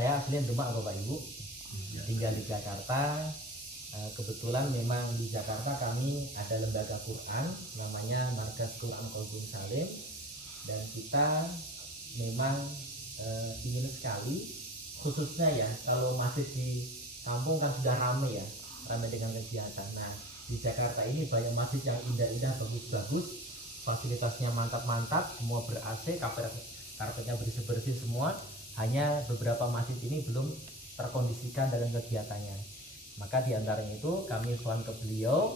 saya aslinya Demak Bapak Ibu, tinggal di Jakarta. Kebetulan memang di Jakarta kami ada lembaga Quran namanya Markas Quran Qalbun Salim, dan kita memang ingin sekali, khususnya ya kalau masjid di kampung kan sudah ramai ya, ramai dengan kegiatan. Nah di Jakarta ini banyak masjid yang indah-indah, bagus-bagus, fasilitasnya mantap-mantap, semua ber-AC, karpetnya bersih-bersih semua. Hanya beberapa masjid ini belum terkondisikan dalam kegiatannya. Maka diantaranya itu kami sowan ke beliau,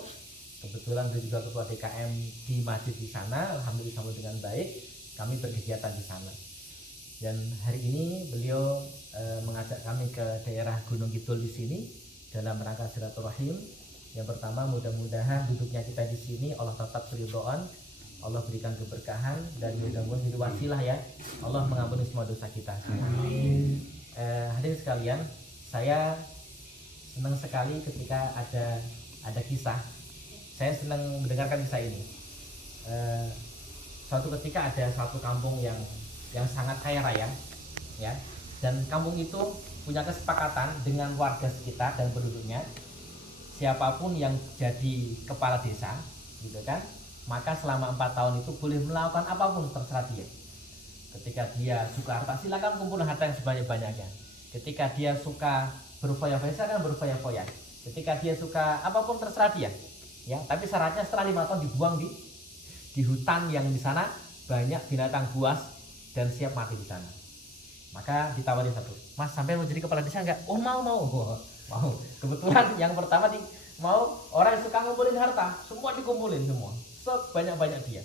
kebetulan beliau juga ketua DKM di masjid di sana, alhamdulillah sambut dengan baik, kami berkegiatan di sana. Dan hari ini beliau mengajak kami ke daerah Gunung Kidul di sini dalam rangka silaturahim. Yang pertama, mudah-mudahan duduknya kita di sini Allah tetap ridhoan, Allah berikan keberkahan, dan mudah-mudahan jadi wasilah ya, Allah mengampuni semua dosa kita semua. Hadirin sekalian, saya senang sekali ketika ada kisah. Saya senang mendengarkan kisah ini. Suatu ketika ada satu kampung yang sangat kaya raya, ya, dan kampung itu punya kesepakatan dengan warga sekitar dan penduduknya, siapapun yang jadi kepala desa, gitu kan, maka selama 4 tahun itu boleh melakukan apapun terserah dia. Ketika dia suka harta, silakan kumpulkan harta yang sebanyak-banyaknya. Ketika dia suka berfoya-foya, silakan berfoya-foya. Ketika dia suka apapun terserah dia, ya. Tapi syaratnya setelah 5 tahun dibuang di hutan yang di sana banyak binatang buas dan siap mati di sana. Maka ditawari satu, Mas sampai mau jadi kepala desa enggak? Oh mau. Mau. Kebetulan yang pertama mau orang yang suka ngumpulin harta, semua dikumpulin semua, sebanyak-banyak dia.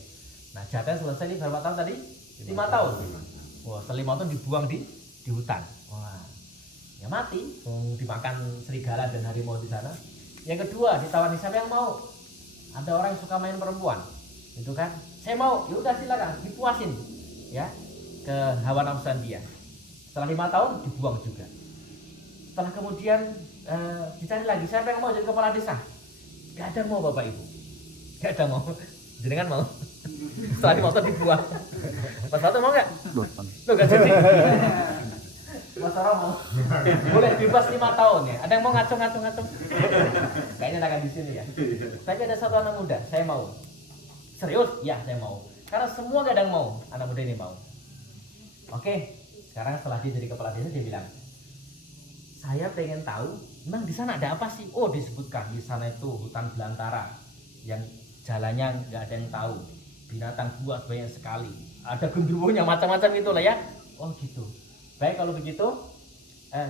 Nah jatah selesai berapa tahun tadi? 5 tahun. Wah, setelah 5 tahun dibuang di hutan. Wah, ya mati, dimakan serigala dan harimau di sana. Yang kedua ditawari, siapa yang mau? Ada orang yang suka main perempuan, itu kan? Saya mau, ya udah silakan, dipuasin, ya, ke hawa nafsuan dia. Setelah 5 tahun dibuang juga. Setelah kemudian dicari lagi, siapa yang mau jadi kepala desa? Gak ada mau Bapak Ibu, gak ada mau. Jenengan mau? Setelah 5 tahun dibuang. Mas Fatul mau nggak? Lo gak jadi. Mas Ara mau? Boleh bebas 5 tahun ya. Ada yang mau ngaco? Kayaknya akan di sini ya. Tapi ada satu anak muda, saya mau. Serius? Ya saya mau. Karena semua gak ada yang mau, anak muda ini mau. Oke, sekarang setelah dia jadi kepala desa, dia bilang, saya pengen tahu, memang di sana ada apa sih? Oh disebutkan di sana itu hutan belantara yang jalannya nggak ada yang tahu, binatang buas banyak sekali, ada genderuwonya macam-macam itulah ya. Oh gitu. Baik kalau begitu,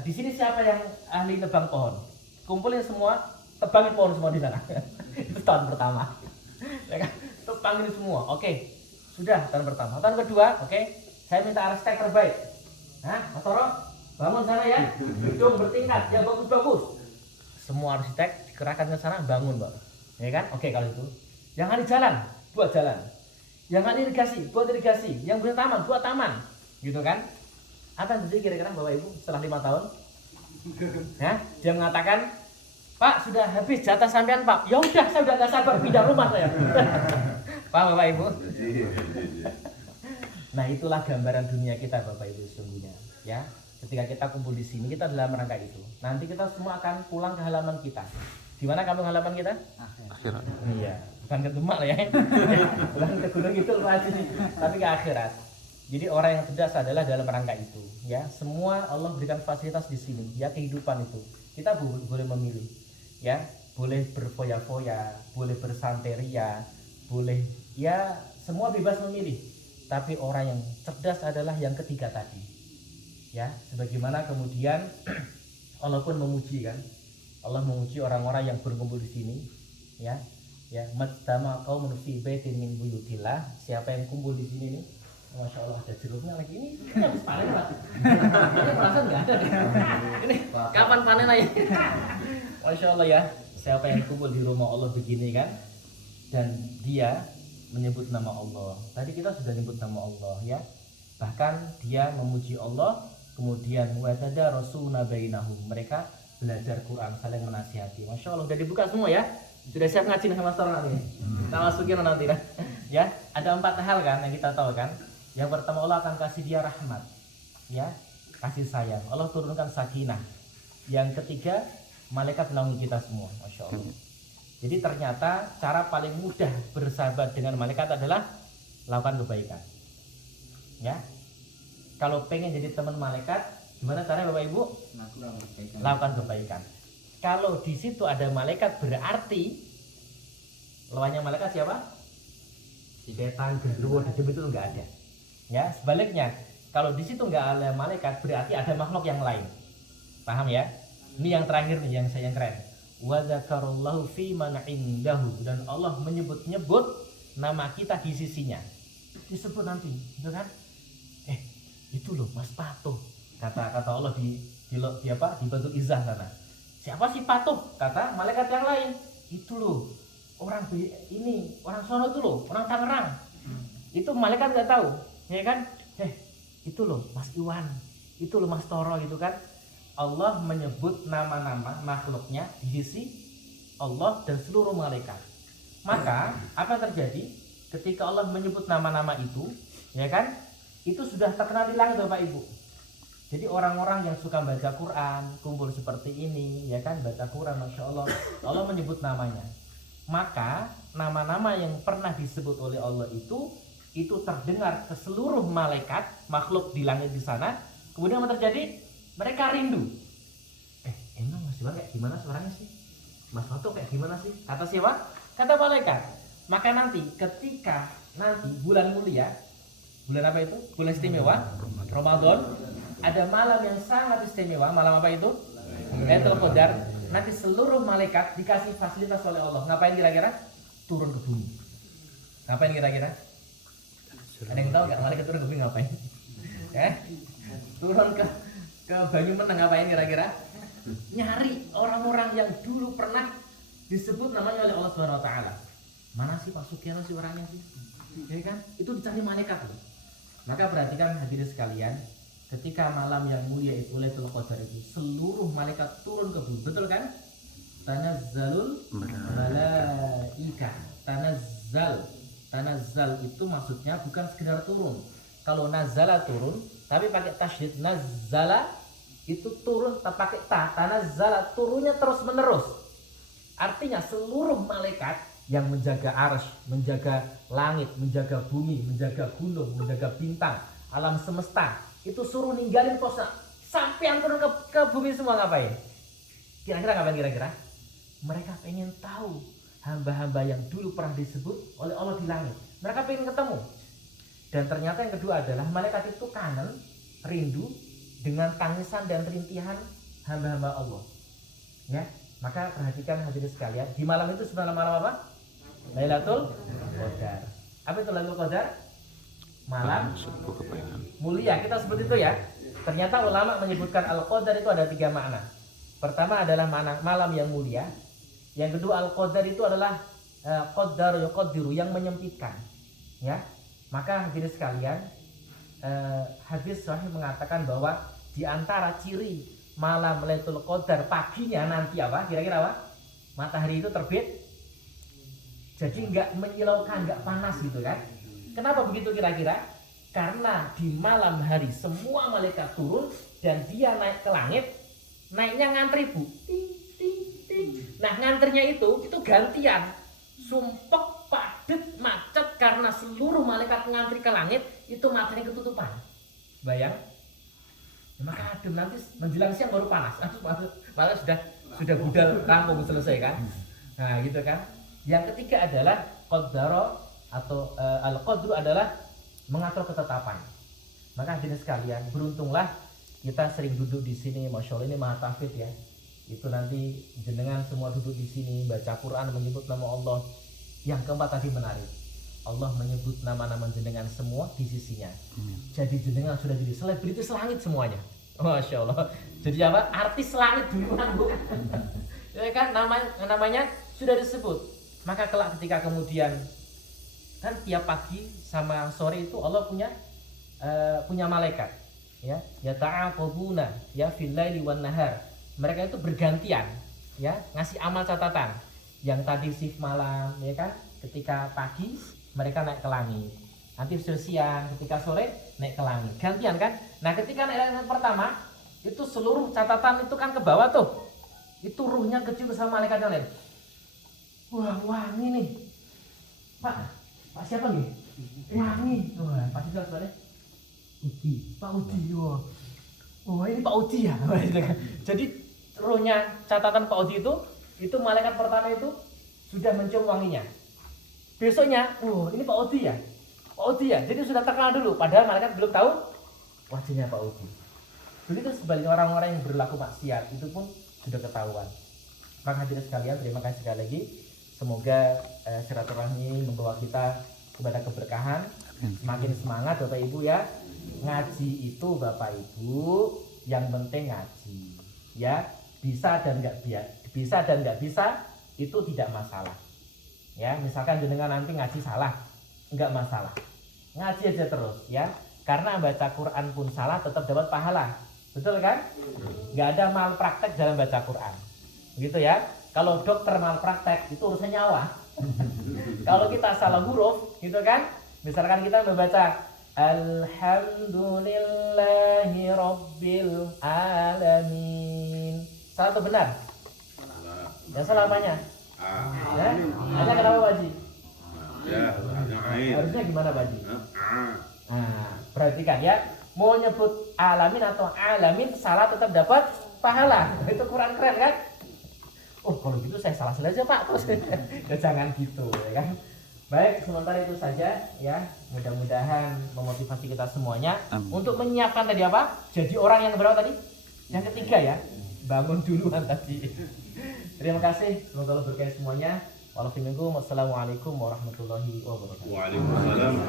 di sini siapa yang ahli nebang pohon? Kumpulin semua, tebangin pohon semua di sana. Itu tahun pertama. Ya kan? Tebangin semua. Oke, sudah tahun pertama. Tahun kedua, oke, saya minta arsitek terbaik. Nah, Mas Toro, bangun sana ya, gedung bertingkat yang bagus-bagus. Semua arsitek dikerahkan ke sana, bangun Pak. Ya kan? Oke kalau itu. Yang ahli jalan, buat jalan. Yang ahli irigasi, buat irigasi. Yang punya taman, buat taman. Gitu kan? Apa yang terjadi kira-kira Bapak Ibu setelah 5 tahun? Ya, dia mengatakan, Pak sudah habis jatah sampean Pak. Ya udah, saya udah gak sabar pindah rumah saya. Pak Bapak Ibu. Nah itulah gambaran dunia kita Bapak Ibu sesungguhnya. Ya, ketika kita kumpul di sini kita dalam rangka itu. Nanti kita semua akan pulang ke halaman kita. Di mana kampung halaman kita? Akhirat. Iya, bukan ke Demak lah ya. Bukan ke Gunung Kidul aja, tapi ke akhirat. Jadi orang yang cerdas adalah dalam rangka itu, ya. Semua Allah berikan fasilitas di sini, ya kehidupan itu. Kita boleh memilih, ya. Boleh berfoya-foya, boleh bersanteria, boleh, ya semua bebas memilih. Tapi orang yang cerdas adalah yang ketiga tadi, ya. Sebagaimana kemudian Allah pun memuji kan. Allah memuji orang-orang yang berkumpul di sini, ya. Ya, majtama qaumun fi baitin min buyutillah. Siapa yang kumpul di sini nih? Masya Allah ada jeruknya lagi ini habis panen Pak. Ini perasaan nggak ada deh. Ini kapan panen aja? Masya Allah ya. Siapa yang kumpul di rumah Allah begini kan? Dan dia menyebut nama Allah. Tadi kita sudah menyebut nama Allah ya. Bahkan dia memuji Allah. Kemudian watadarasuna bainahum. Mereka belajar Quran, saling menasihati. Masya Allah, udah dibuka semua ya. Sudah siap ngaji sama Mas nanti. Kita masukin nanti lah. Ya, ada 4 hal kan yang kita tahu kan. Yang pertama Allah akan kasih dia rahmat. Ya. kasih sayang. Allah turunkan sakinah. Yang ketiga, malaikat menaungi kita semua. Masya Allah. Jadi ternyata cara paling mudah bersahabat dengan malaikat adalah lakukan kebaikan. Ya, kalau pengen jadi teman malaikat, gimana caranya Bapak Ibu? Lakukan kebaikan. Kalau di situ ada malaikat berarti lawannya malaikat siapa? Setan, genderuwo, dajjal itu enggak ada. Ya, sebaliknya kalau di situ enggak ada malaikat berarti ada makhluk yang lain. Paham ya? Ini yang terakhir nih yang saya keren. Wa dzakarallahu fi man indahu, dan Allah menyebut-nyebut nama kita di sisinya. Disebut nanti, gitu kan? Itu loh Mas Patuh. Kata Allah di Baitul Izzah sana. Siapa sih Patuh? Kata malaikat yang lain. Itu loh orang sono itu loh, orang Tangerang. Itu malaikat nggak tahu, ya kan? Itu loh Mas Iwan, itu loh Mas Toro, gitu kan? Allah menyebut nama-nama makhluknya di sisi Allah dan seluruh malaikat. Maka apa yang terjadi ketika Allah menyebut nama-nama itu, ya kan? Itu sudah terkenal di langit Bapak Ibu. Jadi orang-orang yang suka baca Quran, kumpul seperti ini, ya kan, baca Quran, Masya Allah, Allah menyebut namanya. Maka nama-nama yang pernah disebut oleh Allah itu terdengar ke seluruh malaikat, makhluk di langit di sana. Kemudian apa terjadi? Mereka rindu. Emang Mas Iwan kayak gimana suaranya sih? Mas Fato kayak gimana sih? Kata siapa? Kata malaikat. Maka nanti ketika bulan mulia, bulan apa itu? Bulan istimewa, Ramadan, ada malam yang sangat istimewa. Malam apa itu? Lailatul Qadar. Nanti seluruh malaikat dikasih fasilitas oleh Allah. Ngapain kira-kira? Turun ke bumi. Ngapain kira-kira? Ada yang tahu nggak malaikat turun ke bumi ngapain? Turun ke Banyumeneng ngapain kira-kira? Nyari orang-orang yang dulu pernah disebut namanya oleh Allah Subhanahu Wa Taala. Mana sih Pak Sukiro sih orangnya sih? Ya kan? Itu dicari malaikat loh. Maka perhatikan hadirin sekalian, ketika malam yang mulia itu Lailatul Qadar itu seluruh malaikat turun ke bumi, betul kan? Tanazzalul malaika. Tanazzal itu maksudnya bukan sekedar turun. Kalau nazala turun, tapi pakai tasydid, nazzala itu turun pakai ta, tanazzala turunnya terus menerus. Artinya seluruh malaikat yang menjaga arsy, menjaga langit, menjaga bumi, menjaga gunung, menjaga bintang, alam semesta, itu suruh ninggalin posnya sampai yang turun ke bumi semua. Ngapain? Kira-kira ngapain kira-kira? Mereka pengen tahu hamba-hamba yang dulu pernah disebut oleh Allah di langit. Mereka pengen ketemu. Dan ternyata yang kedua adalah malaikat itu kangen, rindu dengan tangisan dan rintihan hamba-hamba Allah. Ya, maka perhatikan hadirin sekalian, di malam itu sebenarnya malam apa? Lailatul Qadar. Apa itu Lailatul Qadar? Malam mulia, kita sebut itu ya. Ternyata ulama menyebutkan Al-Qadar itu ada 3 makna. Pertama adalah malam yang mulia. Yang kedua Al-Qadar itu adalah Qadar yuqaddiru, yang menyempitkan. Ya. Maka hadirin sekalian, hadis sahih mengatakan bahwa di antara ciri malam Lailatul Qadar paginya nanti apa? Kira-kira apa? Matahari itu terbit. Jadi enggak menyilaukan, enggak panas gitu kan? Kenapa begitu kira-kira? Karena di malam hari semua malaikat turun dan dia naik ke langit, naiknya ngantri Bu. Ting, ting, ting. Nah ngantrinya itu gantian, sumpek, padet, macet, karena seluruh malaikat ngantri ke langit itu matahari ketutupan. Bayang? Ya, maka adem nanti menjelang siang baru panas. Malah sudah budal rampung selesai kan? Nah gitu kan? Yang ketiga adalah qaddara atau al-qadru adalah mengatur ketetapan. Maka hadirin sekalian, beruntunglah kita sering duduk di sini. Masya Allah, ini maha tahfidz ya. Itu nanti jenengan semua duduk di sini baca Quran, menyebut nama Allah. Yang keempat tadi menarik, Allah menyebut nama-nama jenengan semua di sisinya. Jadi jenengan sudah jadi selebritis langit semuanya. Masya Allah. Jadi apa? Artis langit duluan Bu. Ya kan, namanya sudah disebut. Maka kelak ketika kemudian kan tiap pagi sama sore itu Allah punya malaikat, ya ta'aqabuna ya fil laili wan nahar. Mereka itu bergantian ya ngasih amal catatan. Yang tadi shift malam ya kan, ketika pagi mereka naik ke langit. Nanti siang ketika sore naik ke langit. Gantian kan? Nah, ketika naik langit pertama, itu seluruh catatan itu kan ke bawah tuh. Itu ruhnya kecium sama malaikat yang lain. Wah, wangi nih. Pak siapa nih? Wangi. Wah, pasti sebenarnya Udi. Pak Udi. Wah. Oh, ini Pak Udi ya. Jadi ruhnya catatan Pak Udi itu malaikat pertama itu sudah mencium wanginya. Besoknya, ini Pak Udi ya. Pak Udi ya. Jadi sudah terkenal dulu. Padahal malaikat belum tahu wajahnya Pak Udi. Begitu sebaliknya orang-orang yang berlaku maksiat itu pun sudah ketahuan. Maka hadirin sekalian, terima kasih sekali lagi. Semoga silaturahmi membawa kita kepada keberkahan. Semakin semangat Bapak Ibu ya. Ngaji itu Bapak Ibu yang penting ngaji. Ya, bisa dan nggak bisa itu tidak masalah. Ya, misalkan jenengan nanti ngaji salah, nggak masalah. Ngaji aja terus ya. Karena baca Quran pun salah tetap dapat pahala. Betul kan? Nggak ada malpraktek dalam baca Quran. Gitu ya. Kalau dokter malpraktek itu urusan nyawa. Kalau kita salah huruf, gitu kan? Misalkan kita membaca Alhamdulillahi Rabbil Alamin. Salah atau benar? Yang salah apanya? Ya? Hanya kenapa Pak Haji? Harusnya gimana Pak Haji? Perhatikan ya. Mau nyebut alamin atau alamin salah tetap dapat pahala. Itu Quran keren kan? Oh, kalau gitu saya salah aja Pak. Terus ya, jangan gitu ya kan. Baik, sementara itu saja ya. Mudah-mudahan memotivasi kita semuanya untuk menyiapkan tadi apa? Jadi orang yang berapa tadi? Yang ketiga ya. Bangun duluan tadi. Terima kasih. Semoga Allah berkahi semuanya. Wassalamualaikum warahmatullahi wabarakatuh. Waalaikumsalam.